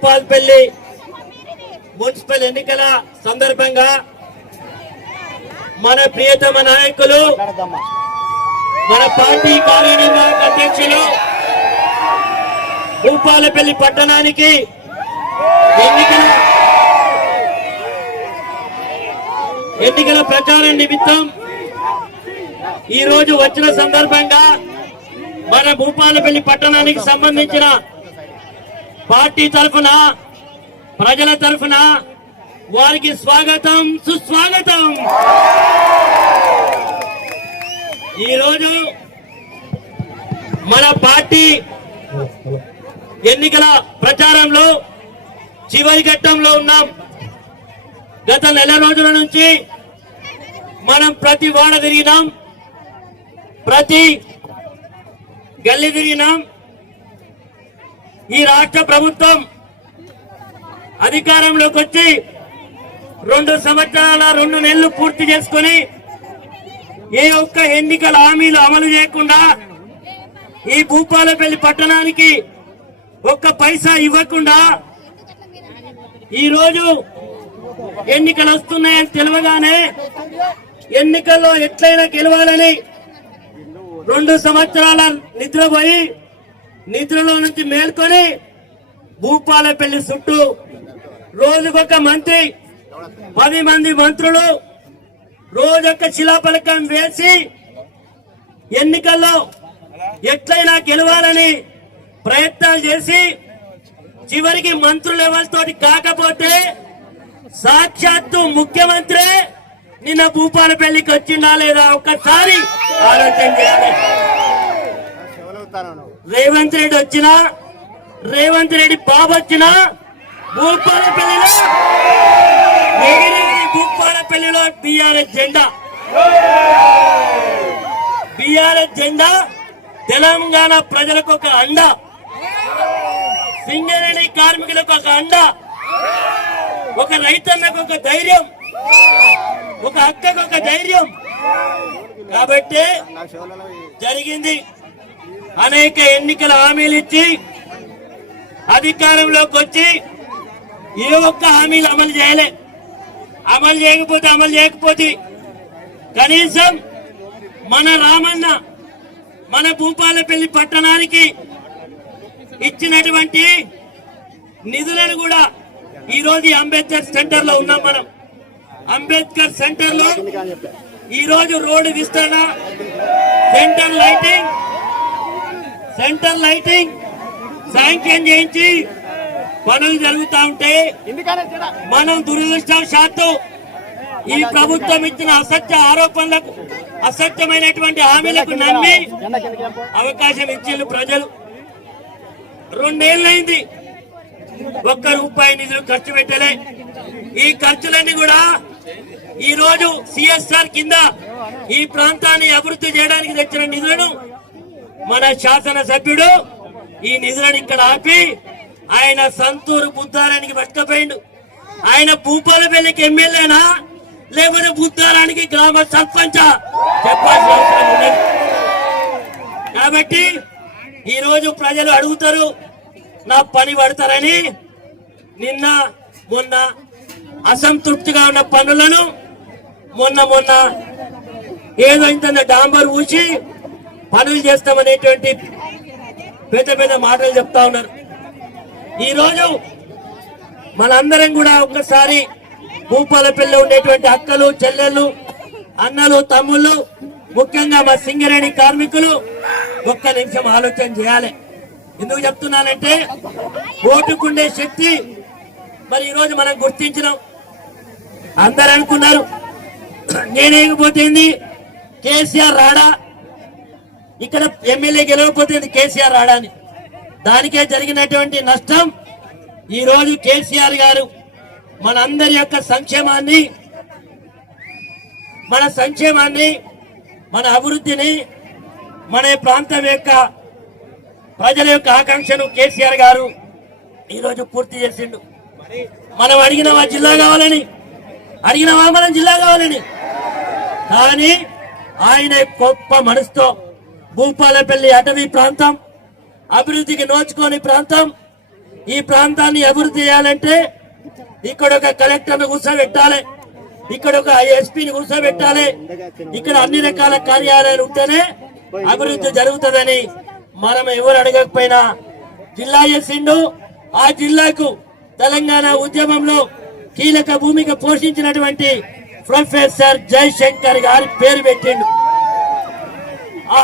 Bhupalpally municipal ఎన్నికల సందర్భంగా మన ప్రియతమ నాయకులు మన పార్టీ కార్యనిర్వాహక అధ్యక్షులు భూపాలపల్లి పట్టణానికి ఎన్నికల ప్రచారం నిమిత్తం ఈ రోజు వచ్చిన సందర్భంగా మన భూపాలపల్లి పట్టణానికి సంబంధించిన పార్టీ తరఫున ప్రజల తరఫున వారికి స్వాగతం సుస్వాగతం. ఈరోజు మన పార్టీ ఎన్నికల ప్రచారంలో చివరి ఘట్టంలో ఉన్నాం. గత నెల రోజుల నుంచి మనం ప్రతి వాడ తిరిగినాం, ప్రతి గల్లీ తిరిగినాం. ఈ రాష్ట్ర ప్రభుత్వం అధికారంలోకి వచ్చి 2 సంవత్సరాల 2 నెలలు పూర్తి చేసుకుని ఏ ఒక్క ఎన్నికల హామీలు అమలు చేయకుండా ఈ భూపాలపల్లి పట్టణానికి ఒక్క పైసా ఇవ్వకుండా ఈరోజు ఎన్నికలు వస్తున్నాయని తెలియగానే ఎన్నికల్లో ఎట్లయినా గెలవాలని 2 సంవత్సరాల నిద్రపోయి నిద్రలో నుంచి మేల్కొని భూపాలపల్లి చుట్టూ రోజుకొక మంత్రి 10 మంది మంత్రులు రోజొక్క శిలాఫలకం వేసి ఎన్నికల్లో ఎట్లయినా గెలవాలని ప్రయత్నాలు చేసి చివరికి మంత్రుల లెవెల్ తోటి కాకపోతే సాక్షాత్తు ముఖ్యమంత్రి నిన్న భూపాలపల్లికి వచ్చిందా లేదా ఒక్కసారి ఆలోచన చేయాలి. రేవంత్ రెడ్డి వచ్చినా, రేవంత్ రెడ్డి బాబు వచ్చినా భూపాలపల్లిలో భూపాలపల్లిలో బీఆర్ఎస్ జెండా తెలంగాణ ప్రజలకు ఒక అండ, సింగరేణి కార్మికులకు ఒక అండ, ఒక రైతన్నకు ఒక ధైర్యం, ఒక అక్కకు ఒక ధైర్యం. కాబట్టి జరిగింది అనేక ఎన్నికల హామీలు ఇచ్చి అధికారంలోకి వచ్చి ఏ ఒక్క హామీలు అమలు చేయకపోతే కనీసం మన రామన్న మన భూపాలపల్లి పట్టణానికి ఇచ్చినటువంటి నిధులను కూడా ఈ రోజు అంబేద్కర్ సెంటర్ లో ఉన్నాం. మనం అంబేద్కర్ సెంటర్ లో ఈ రోజు రోడ్డు విస్తరణ, సెంటర్ లైటింగ్ శాంక్షన్ చేయించి పనులు జరుగుతూ ఉంటే మనం దురదృష్టవశాత్తు ఈ ప్రభుత్వం ఇచ్చిన అసత్య ఆరోపణలకు, అసత్యమైనటువంటి హామీలకు నమ్మి అవకాశం ఇచ్చిన ప్రజలు 2 ఏళ్ళైంది ₹1 నిధులు ఖర్చు పెట్టలే. ఈ ఖర్చులన్నీ కూడా ఈ రోజు సిఎస్ఆర్ కింద ఈ ప్రాంతాన్ని అభివృద్ధి చేయడానికి తెచ్చిన నిధులను మన శాసనసభ్యుడు ఈ నిధులను ఇక్కడ ఆపి ఆయన సంతూరు బుద్ధారానికి పట్టుకపోయిండు. ఆయన భూపాలపల్లికి ఎమ్మెల్యేనా లేకపోతే బుద్ధారానికి గ్రామ సర్పంచా చెప్పాల్సిన అవసరం ఉన్నది. కాబట్టి ఈ రోజు ప్రజలు అడుగుతారు, నా పని పడతారని. నిన్న మొన్న అసంతృప్తిగా ఉన్న పనులను మొన్న ఏదో ఇంత డాంబర్ ఊసి పనులు చేస్తామనేటువంటి పెద్ద మాటలు చెప్తా ఉన్నారు. ఈ రోజు మనందరం కూడా ఒక్కసారి భూపాలపల్లిలో ఉండేటువంటి అక్కలు, చెల్లెళ్ళు, అన్నలు, తమ్ముళ్ళు, ముఖ్యంగా మా సింగరేణి కార్మికులు ఒక్క నిమిషం ఆలోచన చేయాలి. ఎందుకు చెప్తున్నానంటే ఓటుకుండే శక్తి మరి ఈ రోజు మనం గుర్తించినాం. అందరు అనుకున్నారు నేనేకపోతేంది కేసీఆర్ రాడా, ఇక్కడ ఎమ్మెల్యే గెలవకపోతేంది కేసీఆర్ రాడా అని. దానికే జరిగినటువంటి నష్టం ఈ రోజు కేసీఆర్ గారు మనందరి యొక్క సంక్షేమాన్ని, మన అభివృద్ధిని, మన ప్రాంతం యొక్క ప్రజల యొక్క ఆకాంక్షను కేసీఆర్ గారు ఈరోజు పూర్తి చేసిండు. మనం అడిగినవా జిల్లా కావాలని, మనం జిల్లా కావాలని, కానీ ఆయన గొప్ప మనసుతో భూపాలపల్లి అటవీ ప్రాంతం, అభివృద్ధికి నోచుకోని ప్రాంతం, ఈ ప్రాంతాన్ని అభివృద్ధి చేయాలంటే ఇక్కడ ఒక కలెక్టర్ను కూర్చోబెట్టాలి, ఇక్కడ ఒక ఎస్పీని కూర్చోబెట్టాలి, ఇక్కడ అన్ని రకాల కార్యాలయాలు ఉంటేనే అభివృద్ధి జరుగుతుందని మనం ఎవరు అడగకపోయినా జిల్లా చేసిండు. ఆ జిల్లాకు తెలంగాణ ఉద్యమంలో కీలక భూమిక పోషించినటువంటి ప్రొఫెసర్ జయశంకర్ గారి పేరు పెట్టిండు. ఆ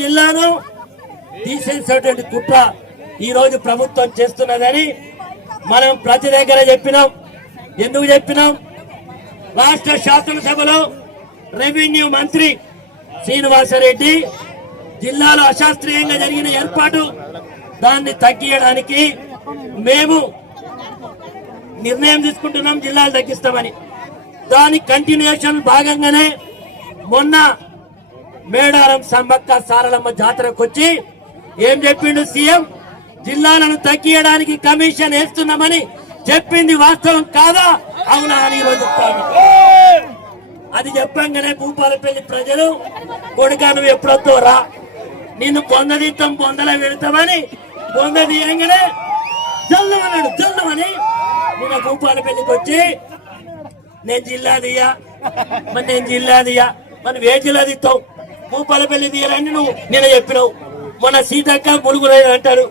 జిల్లాను తీసేసేటువంటి కుట్ర ఈ రోజు ప్రభుత్వం చేస్తున్నదని మనం ప్రతి దగ్గర చెప్పినాం. ఎందుకు చెప్పినాం? రాష్ట్ర శాసనసభలో రెవెన్యూ మంత్రి శ్రీనివాసరెడ్డి జిల్లాలో అశాస్త్రీయంగా జరిగిన ఏర్పాటు దాన్ని తగ్గించడానికి మేము నిర్ణయం తీసుకుంటున్నాం, జిల్లాలు తగ్గిస్తామని. దాని కంటిన్యూషన్ భాగంగానే మొన్న మేడారం సమ్మక్క సారలమ్మ జాతరకు వచ్చి ఏం చెప్పిండు సీఎం? జిల్లాలను తగ్గించడానికి కమిషన్ వేస్తున్నామని చెప్పింది వాస్తవం కాదా? అవునా అని ఈరోజు చెప్తాను. అది చెప్పంగానే భూపాలపల్లి ప్రజలు కొడుకా నువ్వు ఎప్పుడొద్దో రా, నిన్ను పొందదీత్తం పొందల పెడతామని పొంద తీయంగానే జల్లమని నిన్న భూపాలపల్లికి వచ్చి నేను జిల్లా దియ్యా మరి ఏ జిల్లా తీస్తావు? భూపాలపల్లి తీయరని నువ్వు నిన్న చెప్పినావు. మన సీతక్క ములుగురు అంటారు,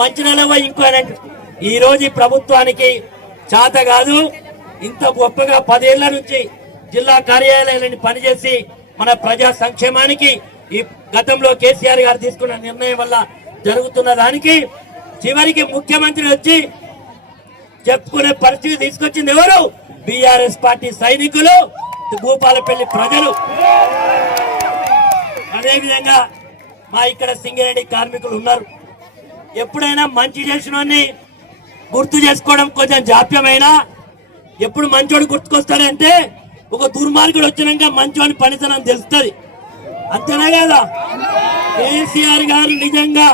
మంచినీళ్ళ ఇంకో అంటారు. ఈ రోజు ఈ ప్రభుత్వానికి చేత కాదు. ఇంత గొప్పగా 10 ఏళ్ల నుంచి జిల్లా కార్యాలయాలని పనిచేసి మన ప్రజా సంక్షేమానికి ఈ గతంలో కేసీఆర్ గారు తీసుకున్న నిర్ణయం వల్ల జరుగుతున్న దానికి చివరికి ముఖ్యమంత్రి వచ్చి చెప్పుకునే పరిస్థితి తీసుకొచ్చింది ఎవరు? బీఆర్ఎస్ పార్టీ సైనికులు, భూపాలపల్లి ప్రజలు. అదేవిధంగా మా ఇక్కడ సింగరేణి కార్మికులు ఉన్నారు. ఎప్పుడైనా మంచి చేసినోని గుర్తు చేసుకోవడం కొంచెం జాప్యమైనా ఎప్పుడు మంచోడు గుర్తుకొస్తాడంటే ఒక దుర్మార్గుడు వచ్చినాక మంచోని పనితనం తెలుస్తుంది. అంతేనా కదా? కేసీఆర్ గారు నిజంగా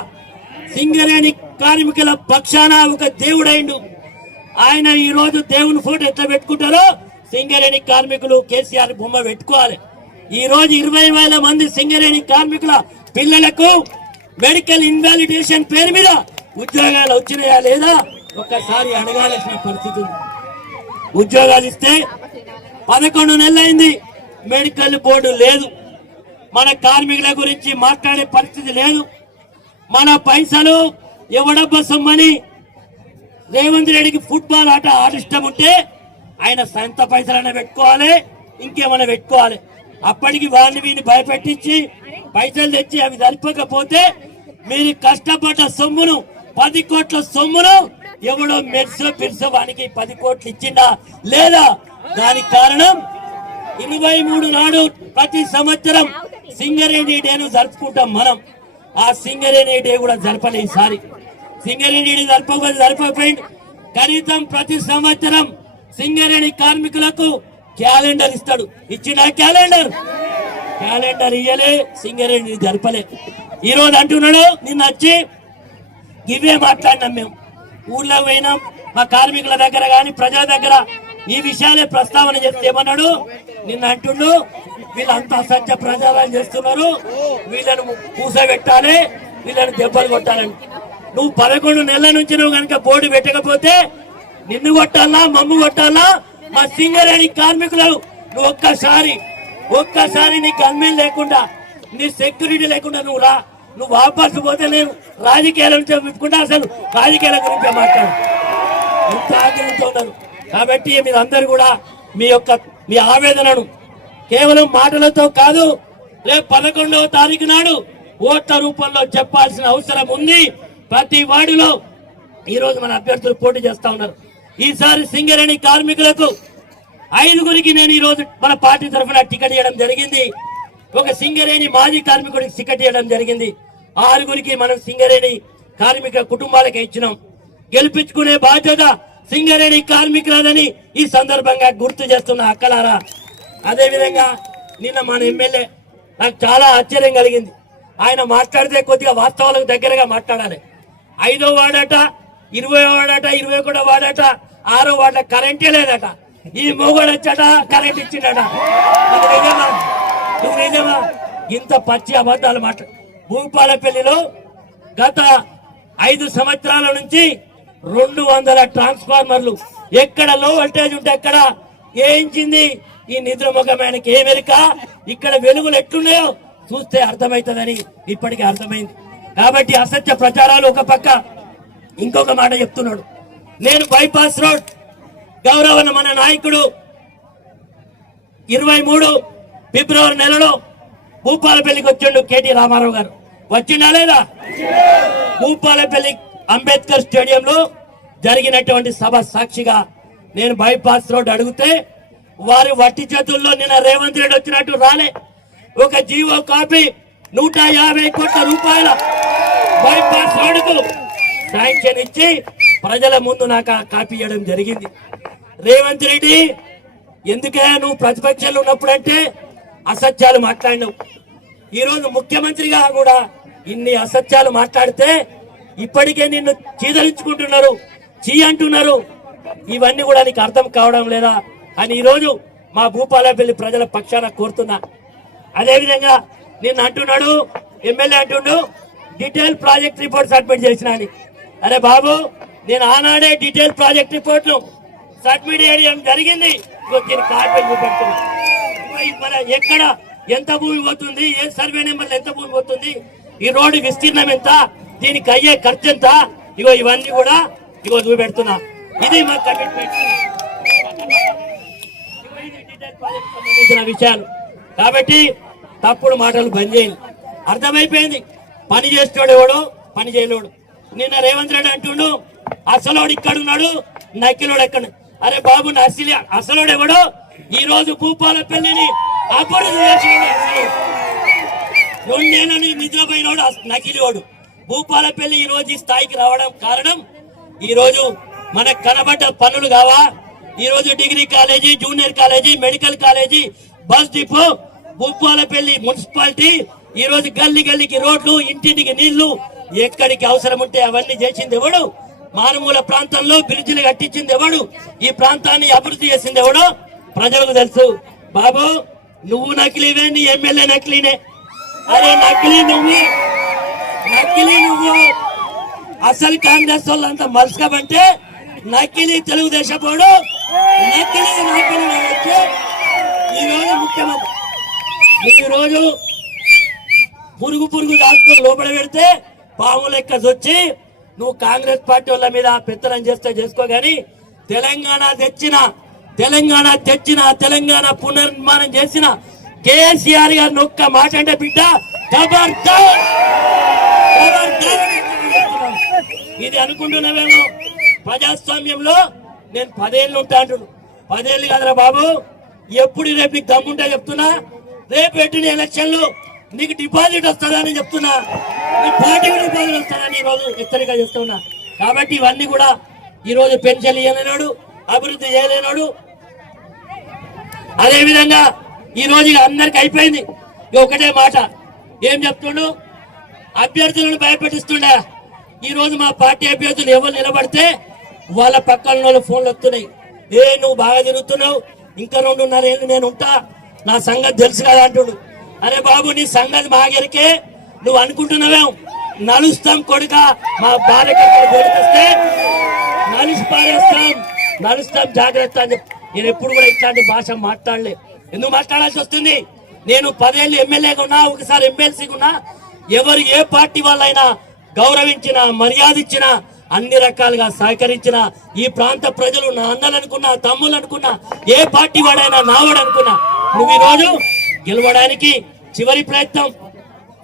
సింగరేణి కార్మికుల పక్షాన ఒక దేవుడైండు. ఆయన ఈ రోజు దేవుని ఫోటో ఎట్లా పెట్టుకుంటారో సింగరేణి కార్మికులు కేసీఆర్ బొమ్మ పెట్టుకోవాలి. ఈ రోజు 20,000 మంది సింగరేణి కార్మికుల పిల్లలకు మెడికల్ ఇన్వాలిడేషన్ పేరు మీద ఉద్యోగాలు వచ్చినాయా లేదా ఒక్కసారి అడగాల్సిన పరిస్థితి ఉంది. ఉద్యోగాలు ఇస్తే 11 నెలలైంది, మెడికల్ బోర్డు లేదు. మన కార్మికుల గురించి మాట్లాడే పరిస్థితి లేదు. మన పైసలు ఎవడబ్బ సొమ్మని రేవంత్ రెడ్డికి ఫుట్బాల్ ఆట ఆడిష్టం ఉంటే ఆయన సొంత పైసలైనా పెట్టుకోవాలి, ఇంకేమైనా పెట్టుకోవాలి. అప్పటికి వాడిని వీడిని భయపెట్టించి పైసలు తెచ్చి అవి సరిపోకపోతే మీరు కష్టపడ్డ సొమ్మును 10 కోట్ల సొమ్మును ఎవడో మెడ్సో వానికి 10 కోట్లు ఇచ్చిందా లేదా? దానికి కారణం 23 నాడు ప్రతి సంవత్సరం సింగరేణి డేను జరుపుకుంటాం మనం. ఆ సింగరేణి డే కూడా జరపలే. ఈసారి సింగరేణి డే జరపకపోయింది. కనీసం ప్రతి సంవత్సరం సింగరేణి కార్మికులకు క్యాలెండర్ ఇస్తాడు. ఇచ్చిన క్యాలెండర్ ఇయ్యలే, సింగరేణి జరపలే. ఈ రోజు అంటున్నాడు, నిన్న వచ్చి ఇవే మాట్లాడినాం. మేము ఊర్లో పోయినాం, మా కార్మికుల దగ్గర కానీ ప్రజల దగ్గర ఈ విషయాలే ప్రస్తావన చేస్తే ఏమన్నాడు? నిన్న అంటుండు వీళ్ళంతా అసత్య ప్రచారం చేస్తున్నారు, వీళ్ళను కూసబెట్టాలి, వీళ్ళని దెబ్బలు కొట్టాలని. నువ్వు 11 నెలల నుంచి నువ్వు కనుక బోర్డు పెట్టకపోతే నిన్ను కొట్టాలా, మమ్ము కొట్టాలా? మా సింగరేణి కార్మికులు నువ్వు ఒక్కసారి నీ గన్మెన్ లేకుండా, నీ సెక్యూరిటీ లేకుండా నువ్వు రా. నువ్వు వాపసు పోతే నేను రాజకీయాల నుంచి విప్పుకుంటా, అసలు రాజకీయాల గురించి మాట్లాడు. ఎంత ఆగ్రహంతో ఉన్నారు. కాబట్టి మీరందరూ కూడా మీ ఆవేదనను కేవలం మాటలతో కాదు, రేపు 11వ తారీఖు నాడు ఓట్ల రూపంలో చెప్పాల్సిన అవసరం ఉంది. ప్రతి వార్డులో ఈ రోజు మన అభ్యర్థులు పోటీ చేస్తా ఉన్నారు. ఈసారి సింగరేణి కార్మికులకు 5గురికి నేను ఈ రోజు మన పార్టీ తరఫున టికెట్ ఇవ్వడం జరిగింది. ఒక సింగరేణి మాజీ కార్మికుడికి టికెట్ ఇవ్వడం జరిగింది. 6గురికి మనం సింగరేణి కార్మిక కుటుంబాలకి ఇచ్చినాం. గెలిపించుకునే బాధ్యత సింగరేణి కార్మికులని ఈ సందర్భంగా గుర్తు చేస్తున్న అక్కలారా. అదేవిధంగా నిన్న మన ఎమ్మెల్యే నాకు చాలా ఆశ్చర్యం కలిగింది. ఆయన మాట్లాడితే కొద్దిగా వాస్తవాలకు దగ్గరగా మాట్లాడాలి. 5వ వార్డట, 20వ వార్డట, 21వ వార్డట, 6వ వార్డ కరెంటే లేదట. ఈ మొగోడు వచ్చాట కరెంట్ ఇచ్చిండట. నిజమా? ఇంత పచ్చి అబద్ధాలు మాట్లాడు. భూపాలపల్లిలో గత 5 సంవత్సరాల నుంచి 200 ట్రాన్స్ఫార్మర్లు ఎక్కడ లో వోల్టేజ్ ఉంటే అక్కడ వేయించింది ఈ నిద్రముఖమైనకి ఏమెరిక. ఇక్కడ వెలుగులు ఎట్లున్నాయో చూస్తే అర్థమవుతుందని ఇప్పటికీ అర్థమైంది. కాబట్టి అసత్య ప్రచారాలు ఒక పక్క, ఇంకొక మాట చెప్తున్నాడు. నేను బైపాస్ రోడ్ గౌరవ మన నాయకుడు 23 ఫిబ్రవరి నెలలో భూపాలపల్లికి వచ్చిండు కేటీ రామారావు గారు. వచ్చిండా లేదా? భూపాలపల్లి అంబేద్కర్ స్టేడియంలో జరిగినటువంటి సభ సాక్షిగా నేను బైపాస్ రోడ్ అడిగితే వారి వట్టి చేతుల్లో నిన్న రేవంత్ రెడ్డి వచ్చినట్టు రాలే. ఒక జీవో కాపీ 150 కోట్ల రూపాయల బైపాస్ రోడ్డుకు శాంక్షన్ ఇచ్చి ప్రజల ముందు నాకు ఆ కాపీ ఇవ్వడం జరిగింది. రేవంత్ రెడ్డి ఎందుకే నువ్వు ప్రతిపక్షంలో ఉన్నప్పుడంటే అసత్యాలు మాట్లాడినావు. ఈరోజు ముఖ్యమంత్రిగా కూడా ఇన్ని అసత్యాలు మాట్లాడితే ఇప్పటికే నిన్ను చీదరించుకుంటున్నారు, చీ అంటున్నారు. ఇవన్నీ కూడా నీకు అర్థం కావడం లేదా అని ఈరోజు మా భూపాలపల్లి ప్రజల పక్షాన కోరుతున్నా. అదేవిధంగా నిన్ను అంటున్నాడు ఎమ్మెల్యే అంటుండు డీటెయిల్ ప్రాజెక్ట్ రిపోర్ట్ సబ్మిట్ చేసిన అని. అరే బాబు, నేను ఆనాడే డీటెయిల్ ప్రాజెక్ట్ రిపోర్ట్లు సబ్మిట్ చేయడం జరిగింది. కార్డు చూపెడుతున్నా. మన ఎక్కడ ఎంత భూమి పోతుంది, ఏ సర్వే నెంబర్లు ఎంత భూమి పోతుంది, ఈ రోడ్డు విస్తీర్ణం ఎంత, దీనికి అయ్యే ఖర్చు ఎంత, ఇవన్నీ కూడా చూపెడుతున్నా. ఇది మా కమిట్మెంట్, సంబంధించిన విషయాలు. కాబట్టి తప్పుడు మాటలు బంద్ చేయండి. అర్థమైపోయింది పని చేసేవాడు ఎవడు, పని చేయలేడు. నిన్న రేవంత్ రెడ్డి అంటుండు అసలోడు ఇక్కడ ఉన్నాడు, నక్కిలోడు ఎక్కడ. అరే బాబు, అసలోడు ఎవడు? ఈ రోజు భూపాలపల్లిని అభివృద్ధి చేసినోడు అసలు 2 ఏళ్ళ నుంచి నిద్రపోయినోడు నకిలివాడు. భూపాలపల్లి ఈ రోజు ఈ స్థాయికి రావడం కారణం ఈ రోజు మనకు కనబడ్డ పనులు కావా. ఈ రోజు degree college, junior college, medical college, bus depot, Bhupalpally municipality, ఈ రోజు గల్లీ గల్లీకి రోడ్లు, ఇంటింటికి నీళ్లు, ఎక్కడికి అవసరం ఉంటే అవన్నీ చేసింది ఎవడు? మారుమూల ప్రాంతంలో బ్రిడ్జిలు కట్టించింది ఎవడు? ఈ ప్రాంతాన్ని అభివృద్ధి చేసింది ఎవడో ప్రజలకు తెలుసు. బాబు, నువ్వు నకిలీవే, నీ ఎమ్మెల్యే నకిలీనే. అరే నకిలీ నువ్వు అసలు కాంగ్రెస్ వాళ్ళంతా మలుసుకోబంటే నకిలీ తెలుగుదేశం పోడు, నకిలీ వచ్చి ఈరోజు ముఖ్యమంత్రి ఈరోజు పురుగు దాచుకొని లోపల పెడితే పాము లెక్క వచ్చి నువ్వు కాంగ్రెస్ పార్టీ వాళ్ళ మీద పెత్తనం చేస్తే చేసుకో. గాని తెలంగాణ తెచ్చిన తెలంగాణ పునర్నిర్మాణం చేసిన కేసీఆర్ గారిని ఒక్క మాట అంటే బిడ్డ ఇది అనుకుంటున్నావేమో. ప్రజాస్వామ్యంలో నేను 10 ఏళ్ళు ఉంటా అంటున్నాను. 10 ఏళ్ళు కాదురా బాబు, ఎప్పుడు రేపు నీకు దమ్ముంటే చెప్తున్నా, రేపు పెట్టిన ఎలక్షన్లు నీకు డిపాజిట్ వస్తుందని చెప్తున్నా, నీ పార్టీ డిపాజిట్ వస్తుందని ఈరోజు హెచ్చరిక చేస్తున్నా. కాబట్టి ఇవన్నీ కూడా ఈరోజు పెన్షన్ ఇవ్వలేనాడు, అభివృద్ధి చేయలేనాడు. అదేవిధంగా ఈ రోజు అందరికి అయిపోయింది. ఒకటే మాట ఏం చెప్తుండు, అభ్యర్థులను భయపెట్టిస్తుండే. ఈ రోజు మా పార్టీ అభ్యర్థులు ఎవరు నిలబడితే వాళ్ళ పక్కన ఫోన్లు వస్తున్నాయి. నువ్వు బాగా తిరుగుతున్నావు, ఇంకా 2.5 ఏళ్ళు నేను ఉంటా, నా సంగతి తెలుసు కదా అంటుడు. అరే బాబు, నీ సంగతి మాగరికే. నువ్వు అనుకుంటున్నావేం నలుస్తాం కొడుక, మా బాలకర్తలు గొలిపిస్తే నలుస్తాం జాగ్రత్త అని చెప్పి నేను ఎప్పుడు కూడా ఇట్లాంటి భాష మాట్లాడలే. ఎందుకు మాట్లాడాల్సి వస్తుంది? నేను 10 ఏళ్ళు ఎమ్మెల్యేగా ఉన్నా, ఒకసారి ఎమ్మెల్సీగా ఉన్నా. ఎవరు ఏ పార్టీ వాళ్ళైనా గౌరవించిన, మర్యాద ఇచ్చిన, అన్ని రకాలుగా సహకరించిన ఈ ప్రాంత ప్రజలు నా అన్నలు అనుకున్నా, తమ్ముళ్ళు అనుకున్నా, ఏ పార్టీ వాడైనా నావాడు అనుకున్నా. నువ్వు ఈరోజు గెలవడానికి చివరి ప్రయత్నం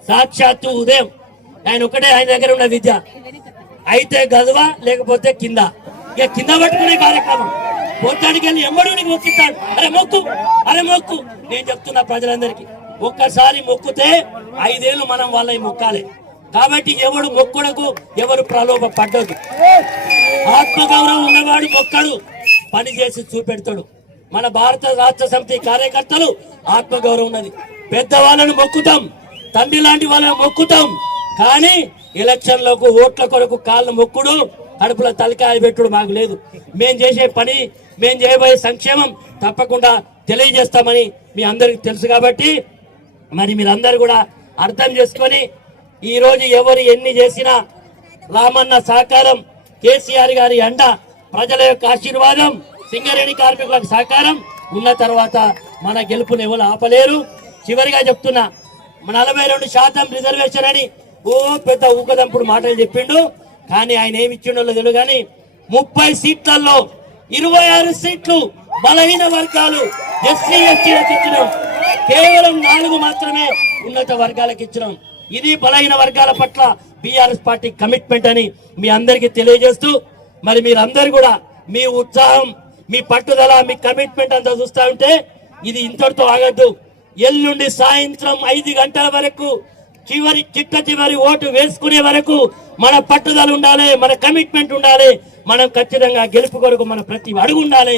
సాక్షాత్తు ఉదయం ఆయన ఒకటే, ఆయన దగ్గర ఉన్న విద్య అయితే గదవా లేకపోతే కింద, ఇక కింద పట్టుకునే కార్యక్రమం. పోతానికి వెళ్ళి ఎమ్మడు నీకు మొక్కిస్తాడు. అరే మొక్కు. నేను చెప్తున్నా ప్రజలందరికీ, ఒక్కసారి మొక్కుతే 5 ఏళ్ళు మనం వాళ్ళని మొక్కాలి. కాబట్టి ఎవడు మొక్కుడకు, ఎవరు ప్రలోభ పడ్డదు. ఆత్మగౌరవం ఉన్నవాడు మొక్కడు, పని చేసి చూపెడతాడు. మన భారత రాష్ట్ర సమితి కార్యకర్తలు ఆత్మగౌరవం ఉన్నది. పెద్దవాళ్ళను మొక్కుతాం, తండ్రి లాంటి వాళ్ళను మొక్కుతాం. కానీ ఎలక్షన్లకు ఓట్ల కొరకు కాళ్ళ మొక్కుడు, కడుపుల తలకాయ పెట్టుడు మాకు లేదు. మేం చేసే పని, మేం చేయబోయే సంక్షేమం తప్పకుండా తెలియజేస్తామని మీ అందరికి తెలుసు. కాబట్టి మరి మీరందరూ కూడా అర్థం చేసుకొని ఈ రోజు ఎవరు ఎన్ని చేసినా రామన్న సహకారం, కేసీఆర్ గారి అండ, ప్రజల యొక్క ఆశీర్వాదం, సింగరేణి కార్మికులకు సహకారం ఉన్న తర్వాత మన గెలుపుని ఎవరు ఆపలేరు. చివరిగా చెప్తున్నా, 42% రిజర్వేషన్ అని ఓ పెద్ద ఊకదంపుడు మాటలు చెప్పిండు. కానీ ఆయన ఏమి ఇచ్చిండో తెలియదు. కానీ 30 సీట్లలో 26 సీట్లు బలహీన వర్గాలు ఎస్సీ ఎస్టీలకు ఇచ్చినాం. కేవలం 4 మాత్రమే ఉన్నత వర్గాలకు ఇచ్చినాం. ఇది బలహీన వర్గాల పట్ల బీఆర్ఎస్ పార్టీ కమిట్మెంట్ అని మీ అందరికీ తెలియజేస్తూ, మరి మీరందరూ కూడా మీ ఉత్సాహం, మీ పట్టుదల, మీ కమిట్మెంట్ అంతా చూస్తా ఉంటే ఇది ఇంతటితో ఆగద్దు. ఎల్లుండి సాయంత్రం 5 గంటల వరకు చివరి ఓటు వేసుకునే వరకు మన పట్టుదల ఉండాలి, మన కమిట్మెంట్ ఉండాలి. మనం ఖచ్చితంగా గెలుపు కొరకు మన ప్రతి అడుగు ఉండాలి.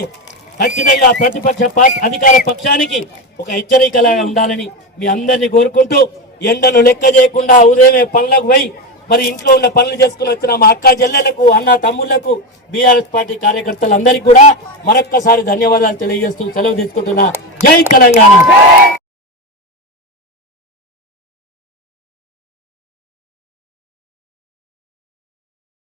ఖచ్చితంగా ప్రతిపక్ష అధికార పక్షానికి ఒక హెచ్చరికలాగా ఉండాలని మీ అందరినీ కోరుకుంటూ, ఎండను లెక్క చేయకుండా ఉదయమే పనులకు పోయి మరి ఇంట్లో ఉన్న పనులు చేసుకుని వచ్చిన మా అక్క చెల్లెలకు, అన్న తమ్ముళ్లకు, బీఆర్ఎస్ పార్టీ కార్యకర్తలందరికీ కూడా మరొక్కసారి ధన్యవాదాలు తెలియజేస్తూ సెలవు తీసుకుంటున్నా. జై తెలంగాణ.